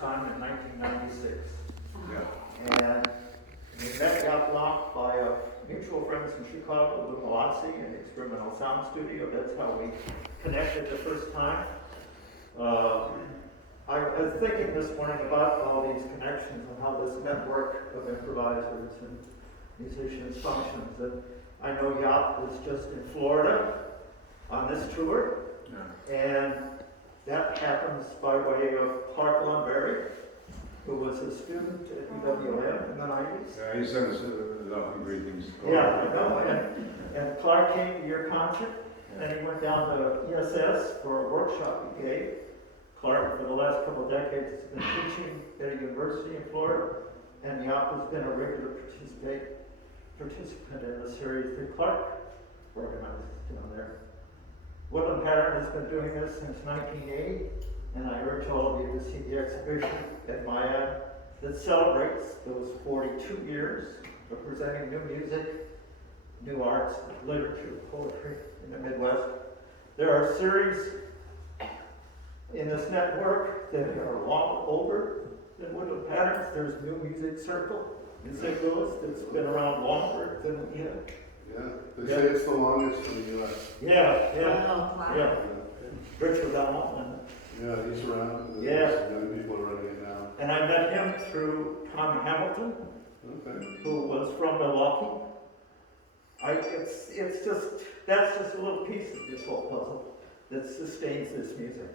time in 1996. Yeah. And we met Jaap Blonk by a mutual friends in Chicago, Bragmilwaukee, an experimental sound studio. That's how we connected the first time. I was thinking this morning about all these connections and how this network of improvisers and musicians functions. And I know Jaap was just in Florida on this tour, and that happens by way of Clark Lundberry, who was a student at UWM in the 90s. Yeah, he sent us a lot of great things. Yeah, I know, and Clark came to your concert, and he went down to ESS for a workshop he gave. Clark, for the last couple of decades, has been teaching at a university in Florida, and Jaap has been a regular participant in the series that Clark organized down there. Woodland Pattern has been doing this since 1980, and I urge all of you to see the exhibition at Maya that celebrates those 42 years of presenting new music, new arts, literature, poetry in the Midwest. There are series in this network that are long older than Woodland Patterns. There's New Music Circle in St. Louis that's been around longer than we have. Yeah, they say it's the longest in the U.S. Yeah. Wow. Yeah. Richard Damon. Yeah, he's around. Yeah. Young people are running it now. And I met him through Tom Hamilton, Okay. who was from Milwaukee. It's just, that's just a little piece of this whole puzzle that sustains this music.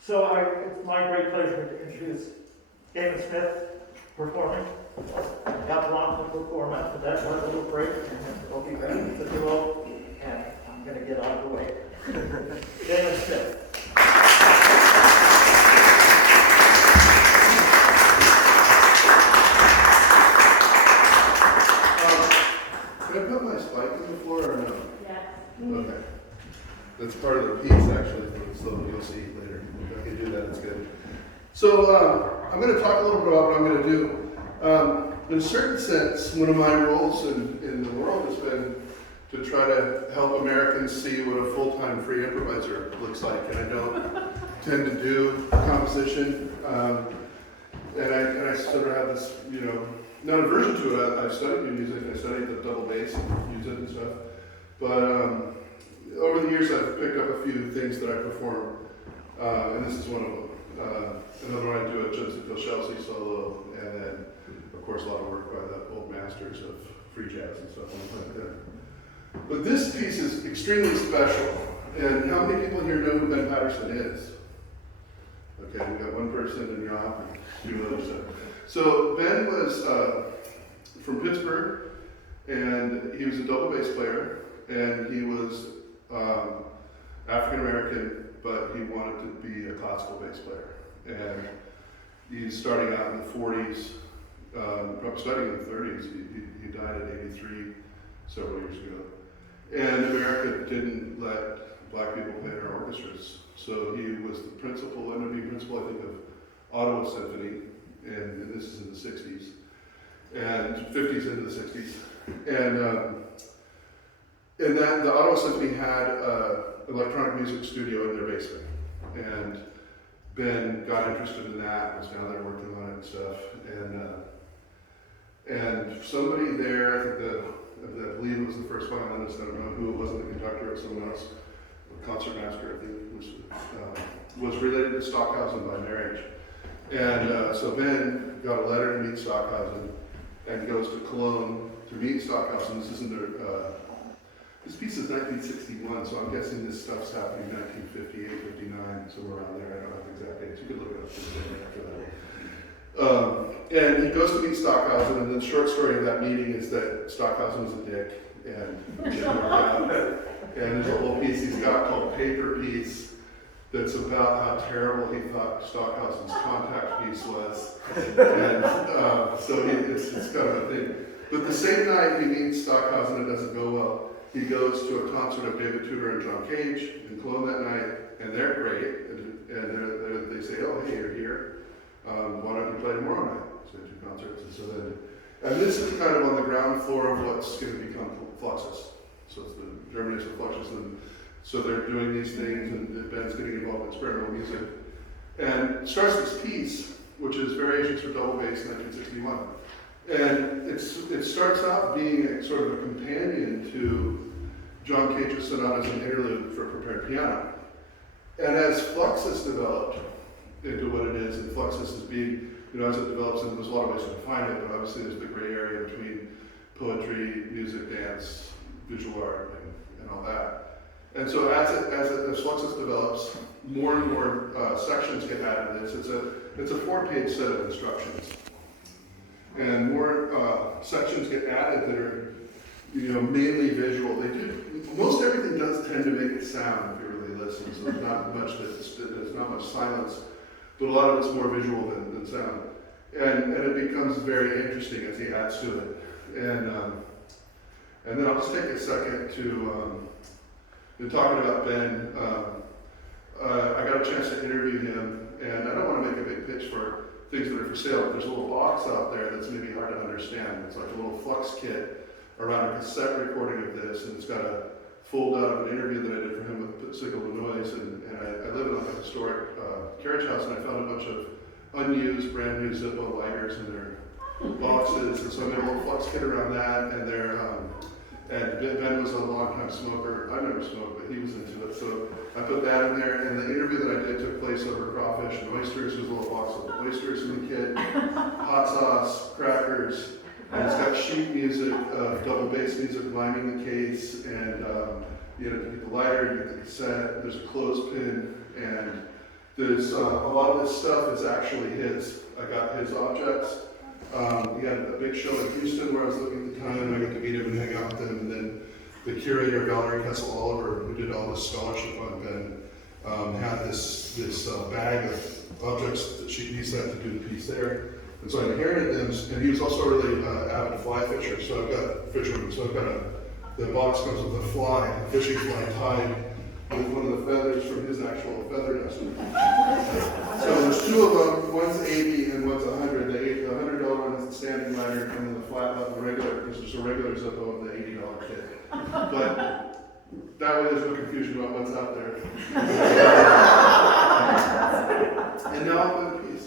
So it's my great pleasure to introduce Damon Smith performing. Jaap Blonk will perform after that. One little break, and then we'll be back with the duo, and I'm going to get out of the way. Damon Smith. Can I put my spike on the floor or no? Yes. Okay. That's part of the piece actually, so you'll see later. If I can do that, it's good. So I'm going to talk a little bit about what I'm going to do. In a certain sense, one of my roles in the world has been to try to help Americans see what a full-time free improviser looks like. And I don't tend to do composition. And I sort of have this, not aversion to it. I studied music, I studied the double bass and music and stuff. But over the years, I've picked up a few things that I perform, and this is one of them. Another one I do a Joseph Chelsea solo, and then, of course, a lot of work by the old masters of free jazz and stuff like that. But this piece is extremely special. And how many people here know who Ben Patterson is? Okay, we got one person in Jaap and two others. So Ben was from Pittsburgh, and he was a double bass player, and he was African American, but he wanted to be a classical bass player. And he's starting out in the 40s, probably studying in the 30s. He died at 83 several years ago. And America didn't let black people play in their orchestras. So he was the principal, ended up being principal, I think, of Ottawa Symphony, and this is in the 60s, and 50s into the 60s. And that the Ottawa Symphony had an electronic music studio in their basement. And Ben got interested in that, was down there working on it and stuff. And somebody there, I believe it was the first violinist, I don't know who it was, the conductor or someone else, the concertmaster, I think, was related to Stockhausen by marriage. And so Ben got a letter to meet Stockhausen and goes to Cologne to meet Stockhausen. This piece is 1961, so I'm guessing this stuff's happening 1958, 59, somewhere around there. I don't have the exact dates. You could look it up after that. And he goes to meet Stockhausen, and the short story of that meeting is that Stockhausen was a dick, and it didn't work out. And there's a whole piece he's got called Paper Piece that's about how terrible he thought Stockhausen's contact piece was. And so it's kind of a thing. But the same night he meets Stockhausen, it doesn't go well. He goes to a concert of David Tudor and John Cage in Cologne that night, and they're great. And they say, "Oh, hey, you're here. Why don't you play tomorrow night?" So 2 concerts. And this is kind of on the ground floor of what's going to become Fluxus. So it's the germination of Fluxus. And so they're doing these things, and Ben's getting involved in experimental music. And it starts this piece, which is Variations for Double Bass 1961. And it starts out being a sort of a companion to John Cage's sonatas and interlude for prepared piano. And as Fluxus developed into what it is, and Fluxus is being, as it develops, and there's a lot of ways to define it, but obviously there's the gray area between poetry, music, dance, visual art, and all that. And so as Fluxus develops, more and more sections get added to this. It's a 4-page set of instructions. And more sections get added that are, mainly visual. Most everything does tend to make it sound if you really listen, so there's not much silence, but a lot of it's more visual than sound. And it becomes very interesting as he adds to it. And then I'll just take a second to, in talking about Ben, I got a chance to interview him, and I don't want to make a big pitch for things that are for sale, but there's a little box out there that's maybe hard to understand. It's like a little flux kit around a cassette recording of this, and it's got a fold out of an interview that I did for him with Signal to Noise, and I live in like a historic carriage house, and I found a bunch of unused, brand new Zippo lighters in their boxes, and so I made a little flux kit around that, and Ben was a long-time smoker. I never smoked, but he was into it, so I put that in there, and the interview that I did took place over crawfish and oysters. There's a little box of oysters in the kit, hot sauce, crackers, and it's got sheet music, double bass music lining the case, and you get the lighter, you get the cassette, there's a clothespin, and there's a lot of this stuff is actually his. I got his objects. He had a big show in Houston where I was living at the time, and I got to meet him and hang out with him. And then the curator, Valerie Kessel Oliver, who did all this scholarship on Ben, had this bag of objects that he sent to do the piece there. And so I inherited them, and he was also a really avid fly fisher. So I've got fishermen. So I've got the box comes with a fly, a fishing fly tied with one of the feathers from his actual feather nest. So there's two of them, one's 80 and one's 100. The $100 one is the standing lighter, and then the flat one, the regular, because there's a regular Zippo and the $80 kit. But that way there's no confusion about what's out there. And now I'll play the piece.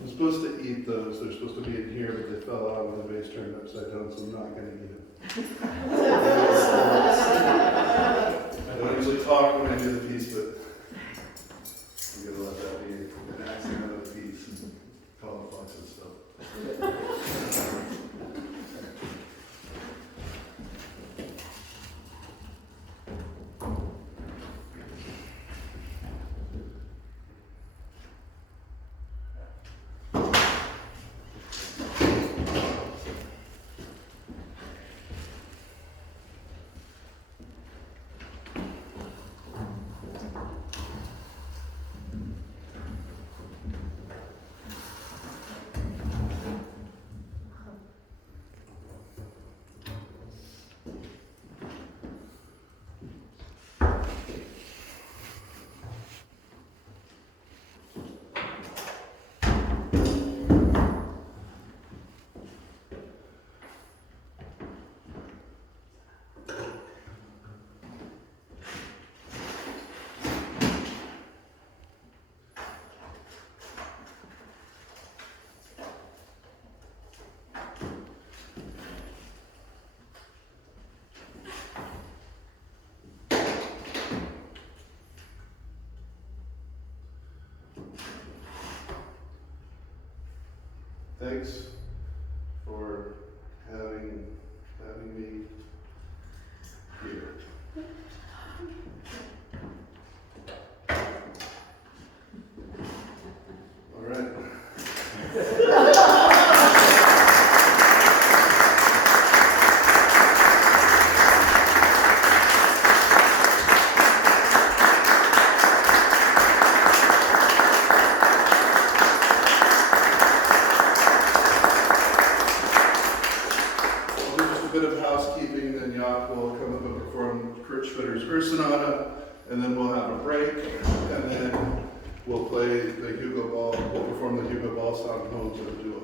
I'm supposed to eat those. They're supposed to be in here, but they fell out when the vase turned upside down, so I'm not going to eat them. I don't usually talk when I do the piece, but I'm going to let that be an accident of the piece and call it flux and stuff. Thanks for having me here. All right. Then Jaap will come up and perform Kurt Schwitter's Sonata, and then we'll have a break, and then we'll play the Hugo Ball, we'll perform the Hugo Ball song Homes of a Duo.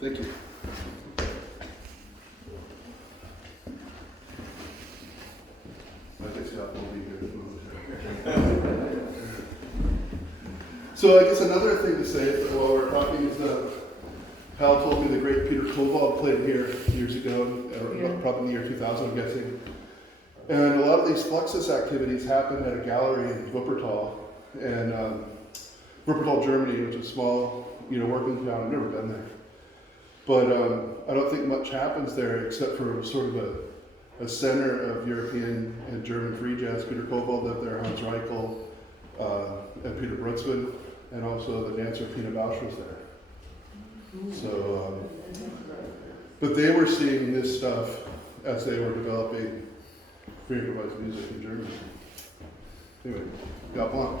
Thank you. I guess Jaap will be here. So I guess another thing to say while we're talking is Hal told me the great Peter Koval played here years ago, probably in the year 2000, I'm guessing. And a lot of these Fluxus activities happened at a gallery in Wuppertal, and Wuppertal, Germany, which is a small, working town. I've never been there. But I don't think much happens there except for sort of a center of European and German free jazz. Peter Koval lived there, Hans Reichel, and Peter Brutzmann, and also the dancer Pina Bausch was there. So, but they were seeing this stuff as they were developing free improvised music in Germany. Anyway, got Blonk.